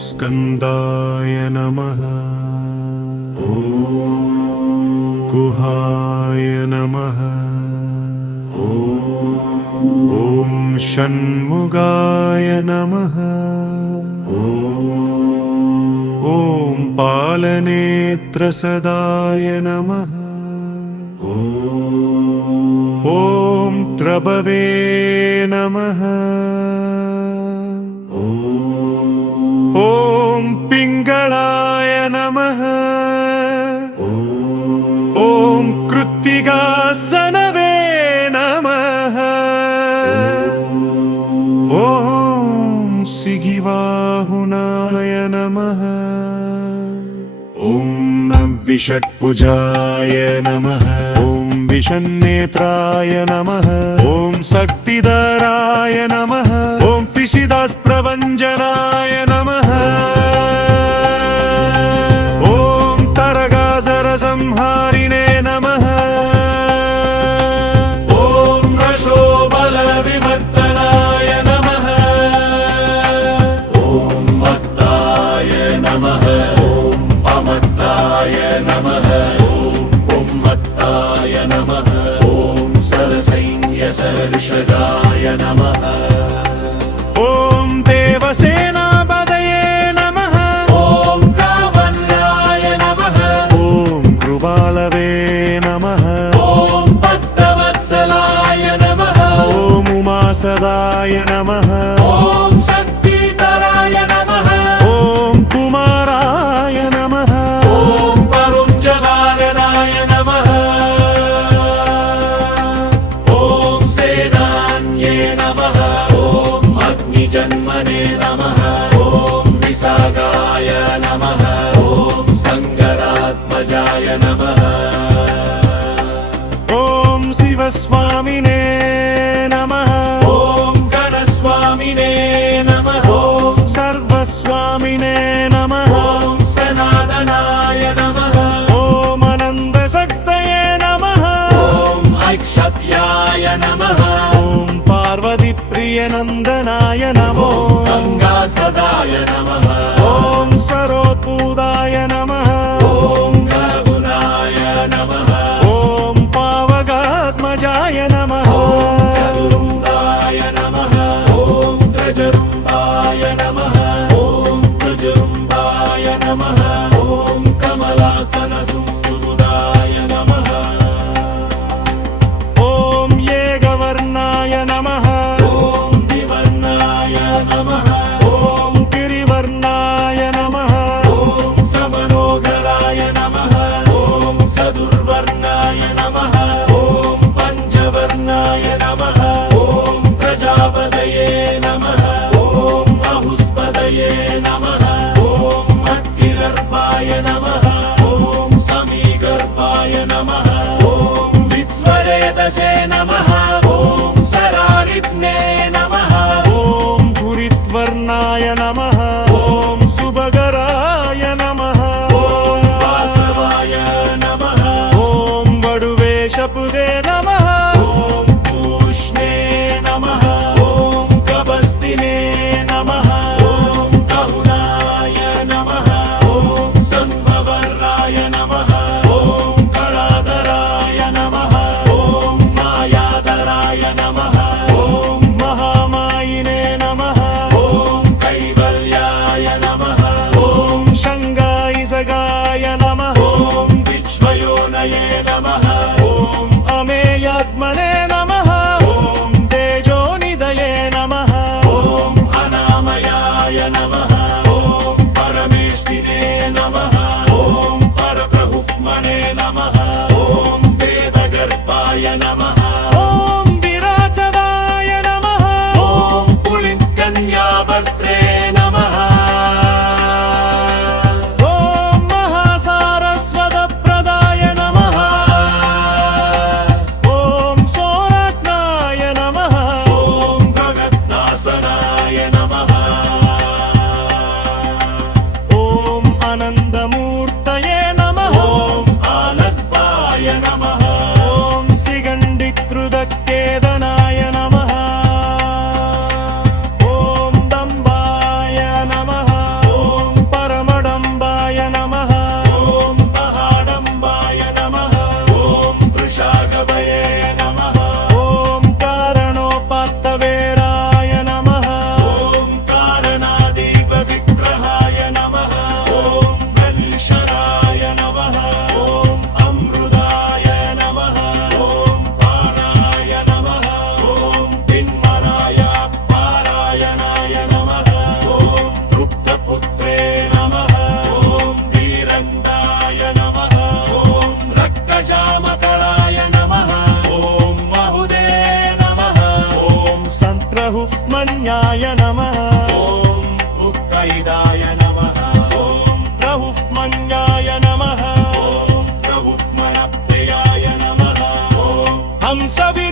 स्कंदाय नमः। गुहाय नमः। ॐ षण्मुगाय नमः। ॐ पालनेत्रसदाय नमः। ॐ प्रभवे नमः। ॐ पिङ्गळाय नमः। ॐ कृत्तिकासनवे नमः। ॐ सिगिवाहुनाय नमः। ॐ विषट्भुजाय नमः। ॐ विषन्नेत्राय नमः। ॐ शक्तिधराय नमः। ॐ पिशिदास्प्रभञ्जनाय नमः। ॐ तरगासरसंहारिणे नमः। ॐ वृषोबलविवर्तनाय नमः। ॐ मत्ताय नमः। ॐ अमत्ताय नमः। ॐ मत्ताय नमः। ॐ सरसैन्यसर्षदाय नमः। ॐ देवसेनापतये नमः। ॐ कावल्याय नमः। ॐ कृपालवे नमः। ॐ भक्तवत्सलाय नमः। ॐ उमासदाय नमः। ॐ शक्तिधराय नमः। ॐ कुमाराय नमः। ॐ परुञ्जवारणाय नमः। ॐ सेनान्ये नमः। ॐ अग्निजन्मने नमः। ॐ विशाखाय नमः। ॐ संगरात्मजाय नमः। ॐ शिवस्वामिने नमः। ॐ गणस्वामिने नमः। ॐ सर्वस्वामिने नमः। ॐ सनातनाय नमः। ॐ अनन्तशक्तये नमः। ॐ ऐक्षत्याय नमः। ॐ पार्वतीप्रियनन्दनाय नमो। गङ्गासदाय नमः। ॐ सरोद्भूताय नमः। ॐ गगुणाय नमः। ॐ पावकात्मजाय नमः। ॐ चतुरुण्डाय नमः। ॐ त्रजरुण्डाय नमः। ॐ त्रजरुण्डाय नमः। ॐ कमलासनसंस्तुताय नमः। ॐ येगवर्णाय नमः। ॐ द्विवर्णाय नमः। ॐ गिरिवर्णाय नमः। ॐ समनोगराय नमः। ॐ सदुर्वर्णाय नमः। ॐ पञ्चवर्णाय नमः। ॐ प्रजापतये नमः। ॐ अहुस्पदये नमः। ॐ मत्तिगर्भाय नमः। ॐ समीगर्भाय नमः। ॐ विस्वरेतसे नमः। ॐ सरारित्ने नमः। ॐ गुरित्वर्णाय नमः। ॐ सुभगराय नमः। ॐ वासवाय नमः। ॐ वडुवेशपुदे नमः। ॐ पूष्णे नमः। ॐ कबस्तिने नमः। ॐ कहुनाय नमः। ॐ संभवर्राय नमः। ॐ कलाधराय नमः। ॐ मायाधराय नमः। ॐ महामायिने नमः। ॐ कैवल्याय नमः। ॐ शङ्गायसगाय नमः। ॐ विश्वयोनये नमः। ॐ अमेयात्मने नमः। ॐ तेजोनिधये नमः। ॐ अनामयाय नमः। ॐ परमेष्टिने नमः। ॐ परब्रह्मणे नमः। ॐ वेदगर्भाय नमः। ॐ विराजदाय नमः। ॐ पुलित्कन्यावर्त्रे नमः। ॐ महासारस्वतप्रदाय नमः। ॐ सोरत्नाय नमः। ॐ भगत्नासनाय नमः। ॐ अनन्दमूर्तये नमः। ॐ आलत्पाय नमः। ॐ सिगण्डित्रुदक्केदनाय नमः। बहुफ्मन्याय नमः ॐ भुक्तैदाय नमः ॐ प्रहुफ्मन्याय नमः ॐ प्रभुत्मनप्रियाय नमः ॐ हंसवि